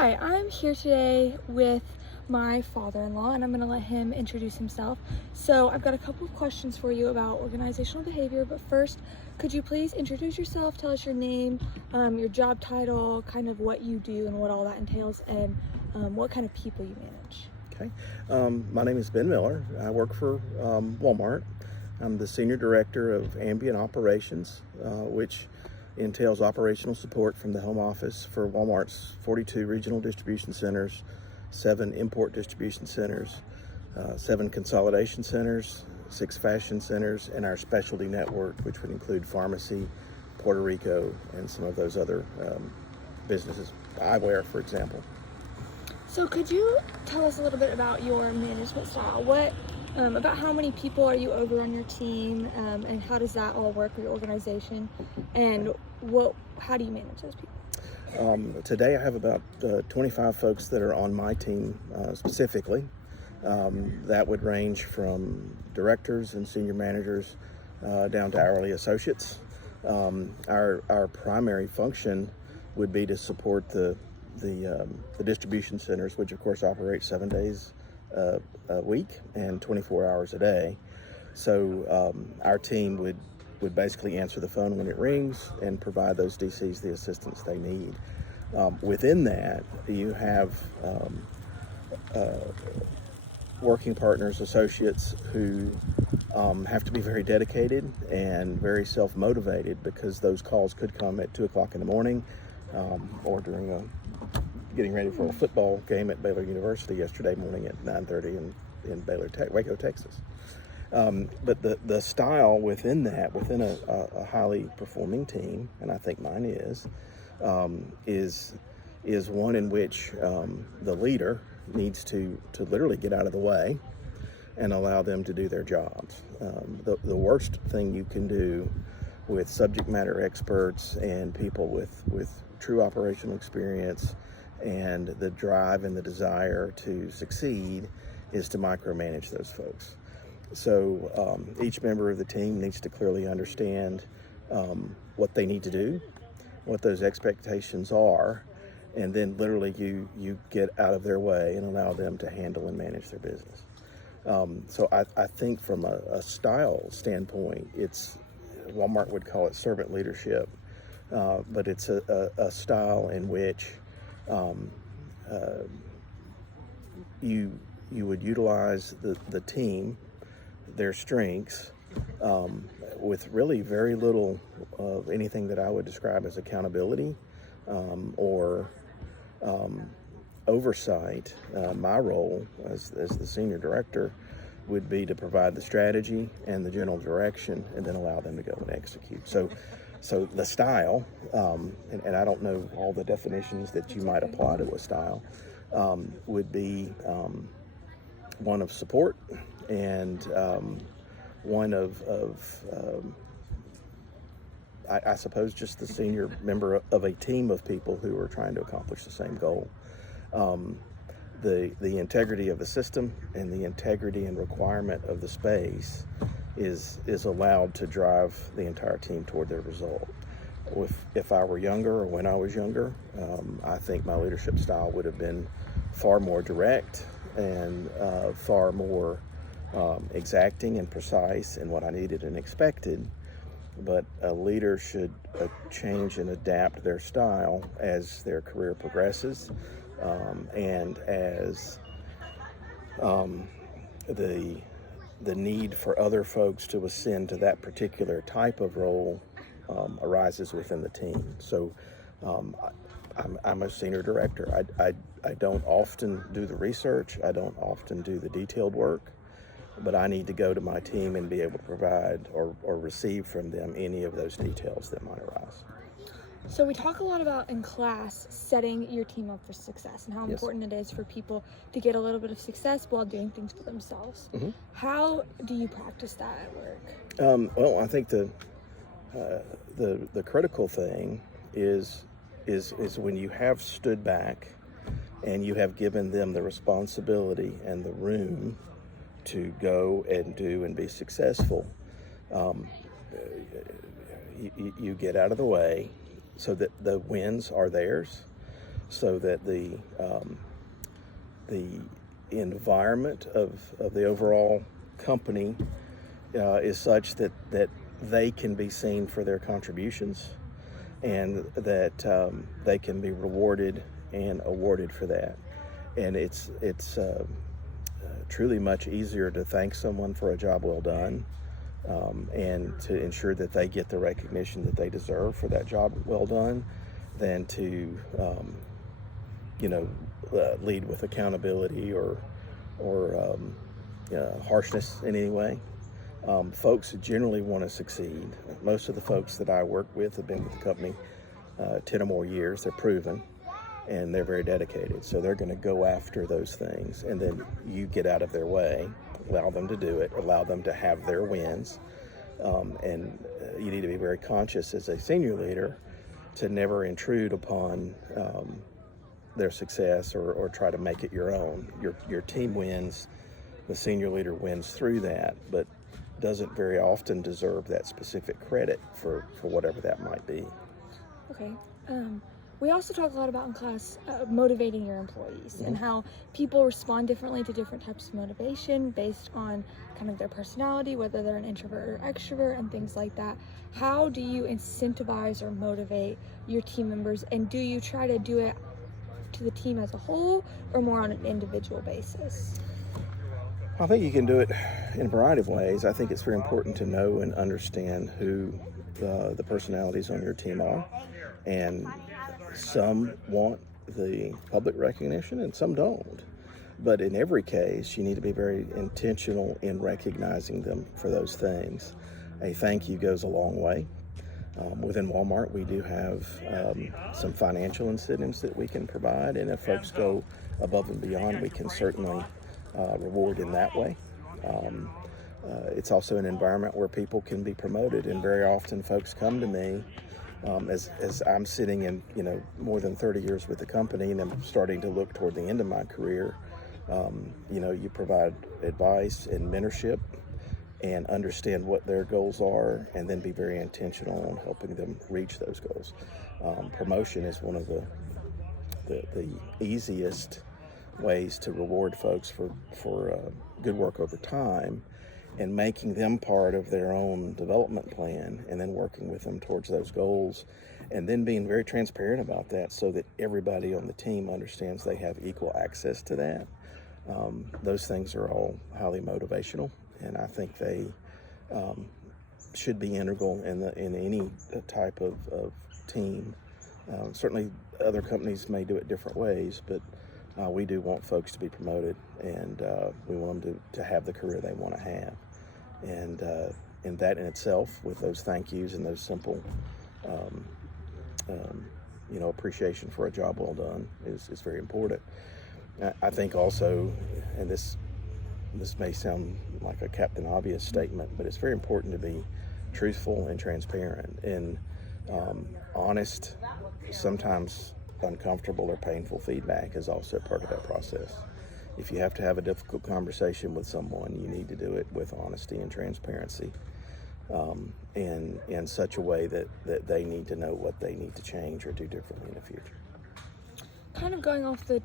Hi, I'm here today with my father-in-law, and I'm going to let him introduce himself. So I've got a couple of questions for you about organizational behavior, but first, could you please introduce yourself, tell us your name, your job title, kind of what you do and what all that entails, and what kind of people you manage. Okay. My name is Ben Miller. I work for Walmart. I'm the Senior Director of Ambient Operations, which entails operational support from the home office for Walmart's 42 regional distribution centers, 7 import distribution centers, 7 consolidation centers, 6 fashion centers, and our specialty network, which would include pharmacy, Puerto Rico, and some of those other businesses, eyewear, for example. So could you tell us a little bit about your management style? About how many people are you over on your team, and how does that all work with your organization, and how do you manage those people? Today I have about 25 folks that are on my team specifically. That would range from directors and senior managers down to hourly associates. Our primary function would be to support the distribution centers, which of course operate 7 days a week and 24 hours a day. So our team would basically answer the phone when it rings and provide those DCs the assistance they need. Within that, you have working partners, associates who have to be very dedicated and very self-motivated, because those calls could come at 2 o'clock in the morning or during getting ready for a football game at Baylor University yesterday morning at 9:30 in Waco, Texas. But the style within a highly performing team, and I think mine is one in which the leader needs to literally get out of the way and allow them to do their jobs. The worst thing you can do with subject matter experts and people with true operational experience and the drive and the desire to succeed is to micromanage those folks. So each member of the team needs to clearly understand what they need to do, what those expectations are, and then literally you get out of their way and allow them to handle and manage their business. So I think from a style standpoint, Walmart would call it servant leadership, but it's a style in which you would utilize the team, their strengths, with really very little of anything that I would describe as accountability or oversight. My role as the senior director would be to provide the strategy and the general direction, and then allow them to go and execute. So the style, and I don't know all the definitions that you might apply to a style, would be one of support and one of I suppose just the senior member of a team of people who are trying to accomplish the same goal. The integrity of the system and the integrity and requirement of the space is allowed to drive the entire team toward their result. If I were younger, or when I was younger, I think my leadership style would have been far more direct and far more exacting and precise in what I needed and expected. But a leader should change and adapt their style as their career progresses, and as the need for other folks to ascend to that particular type of role arises within the team. So I'm a senior director. I don't often do the research. I don't often do the detailed work, but I need to go to my team and be able to provide or receive from them any of those details that might arise. So we talk a lot about in class setting your team up for success and how Yes. important it is for people to get a little bit of success while doing things for themselves. Mm-hmm. How do you practice that at work? Well, I think the critical thing is when you have stood back and you have given them the responsibility and the room to go and do and be successful. You get out of the way so that the wins are theirs, so that the environment of the overall company is such that they can be seen for their contributions, and that they can be rewarded and awarded for that. And it's truly much easier to thank someone for a job well done, and to ensure that they get the recognition that they deserve for that job well done, than to lead with accountability or harshness in any way. Folks generally want to succeed. Most of the folks that I work with have been with the company 10 or more years. They're proven, and they're very dedicated. So they're going to go after those things, and then you get out of their way, allow them to do it, allow them to have their wins. And you need to be very conscious as a senior leader to never intrude upon their success or try to make it your own. Your team wins, the senior leader wins through that, but doesn't very often deserve that specific credit for whatever that might be. Okay. We also talk a lot about in class motivating your employees and how people respond differently to different types of motivation based on kind of their personality, whether they're an introvert or extrovert, and things like that. How do you incentivize or motivate your team members, and do you try to do it to the team as a whole or more on an individual basis? I think you can do it in a variety of ways. I think it's very important to know and understand who the personalities on your team are, and some want the public recognition and some don't. But in every case, you need to be very intentional in recognizing them for those things. A thank you goes a long way. Within Walmart, we do have some financial incentives that we can provide, and if folks go above and beyond, we can certainly reward in that way. It's also an environment where people can be promoted, and very often folks come to me as I'm sitting in more than 30 years with the company, and I'm starting to look toward the end of my career. You provide advice and mentorship and understand what their goals are, and then be very intentional on helping them reach those goals. Promotion is one of the easiest ways to reward folks for good work over time, and making them part of their own development plan, and then working with them towards those goals, and then being very transparent about that so that everybody on the team understands they have equal access to that. Those things are all highly motivational, and I think they should be integral in any type of team. Certainly other companies may do it different ways, but we do want folks to be promoted, and we want them to have the career they want to have. And that in itself, with those thank yous and those simple appreciation for a job well done is very important. I think also, and this may sound like a Captain Obvious statement, but it's very important to be truthful and transparent, and honest. Sometimes uncomfortable or painful feedback is also part of that process. If you have to have a difficult conversation with someone, you need to do it with honesty and transparency, and in such a way that they need to know what they need to change or do differently in the future. Kind of going off the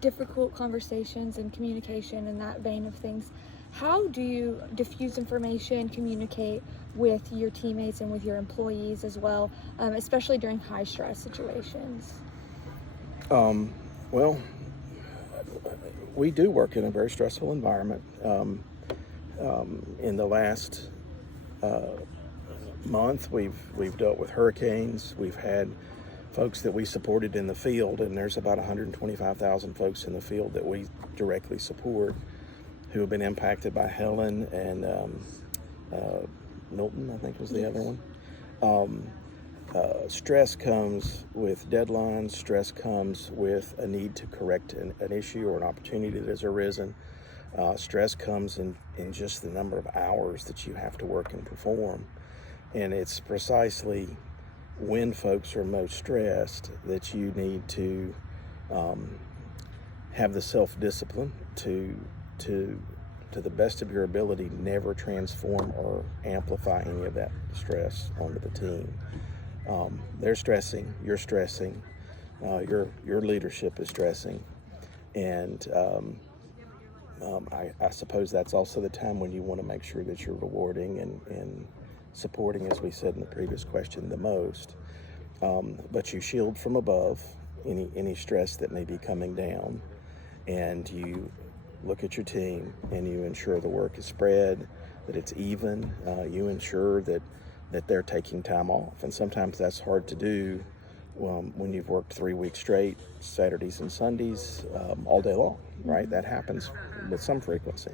difficult conversations and communication in that vein of things, how do you diffuse information, communicate with your teammates and with your employees as well, especially during high stress situations? Well, we do work in a very stressful environment. In the last month, we've dealt with hurricanes. We've had folks that we supported in the field, and there's about 125,000 folks in the field that we directly support who have been impacted by Helen and Milton, I think was the other one. Stress comes with deadlines. Stress comes with a need to correct an issue or an opportunity that has arisen. Stress comes in just the number of hours that you have to work and perform. And it's precisely when folks are most stressed that you need to have the self-discipline to the best of your ability, never transform or amplify any of that stress onto the team. They're stressing, you're stressing. your leadership is stressing, and I suppose that's also the time when you want to make sure that you're rewarding and supporting, as we said in the previous question, the most. But you shield from above any stress that may be coming down, and you look at your team and you ensure the work is spread, that it's even. You ensure that they're taking time off, and sometimes that's hard to do when you've worked 3 weeks straight, Saturdays and Sundays, all day long, right? That happens with some frequency.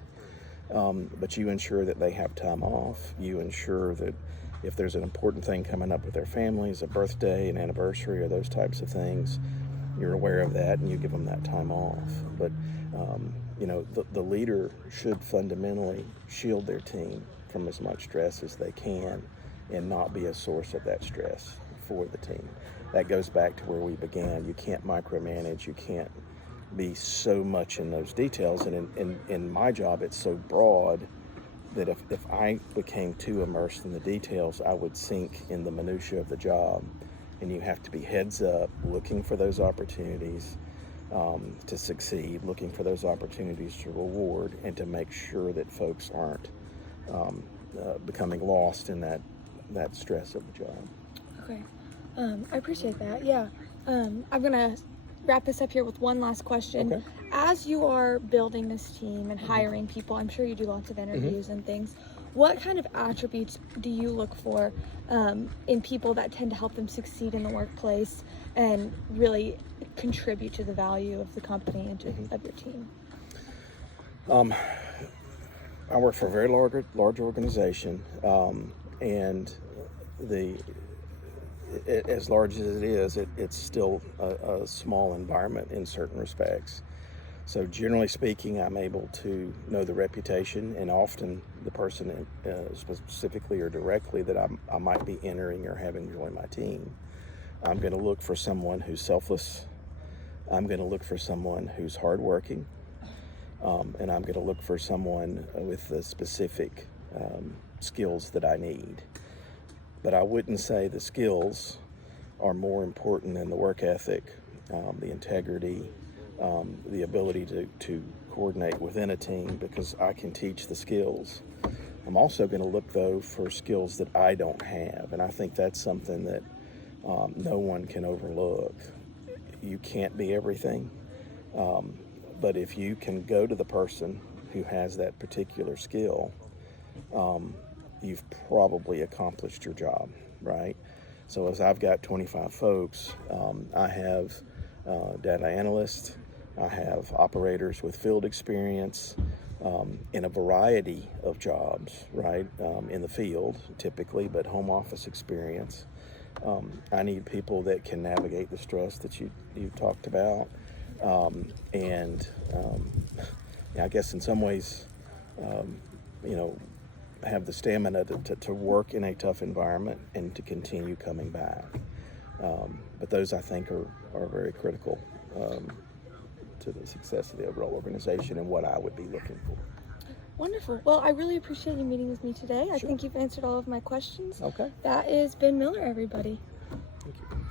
But you ensure that they have time off. You ensure that if there's an important thing coming up with their families, a birthday, an anniversary, or those types of things, you're aware of that and you give them that time off. But, the leader should fundamentally shield their team from as much stress as they can and not be a source of that stress for the team. That goes back to where we began. You can't micromanage. You can't be so much in those details. And in my job, it's so broad that if I became too immersed in the details, I would sink in the minutia of the job. And you have to be heads up, looking for those opportunities to succeed, looking for those opportunities to reward, and to make sure that folks aren't becoming lost in that stress of the job. Okay. I appreciate that. Yeah. I'm going to wrap this up here with one last question. Okay. As you are building this team and hiring people, I'm sure you do lots of interviews and things. What kind of attributes do you look for in people that tend to help them succeed in the workplace and really contribute to the value of the company and of your team? I work for a very large organization, and as large as it is, it's still a small environment in certain respects. So generally speaking, I'm able to know the reputation and often the person specifically or directly that I might be entering or having join my team. I'm going to look for someone who's selfless. I'm going to look for someone who's hardworking. And I'm going to look for someone with the specific skills that I need. But I wouldn't say the skills are more important than the work ethic, the integrity, the ability to coordinate within a team, because I can teach the skills. I'm also going to look, though, for skills that I don't have, and I think that's something that no one can overlook. You can't be everything, but if you can go to the person who has that particular skill, you've probably accomplished your job, right? So as I've got 25 folks, I have data analysts, I have operators with field experience in a variety of jobs, right? In the field, typically, but home office experience. I need people that can navigate the stress that you talked about. I guess in some ways, have the stamina to work in a tough environment and to continue coming back. But those, I think, are very critical to the success of the overall organization and what I would be looking for. Wonderful. Well, I really appreciate you meeting with me today. I Sure. think you've answered all of my questions. Okay. That is Ben Miller, everybody. Thank you.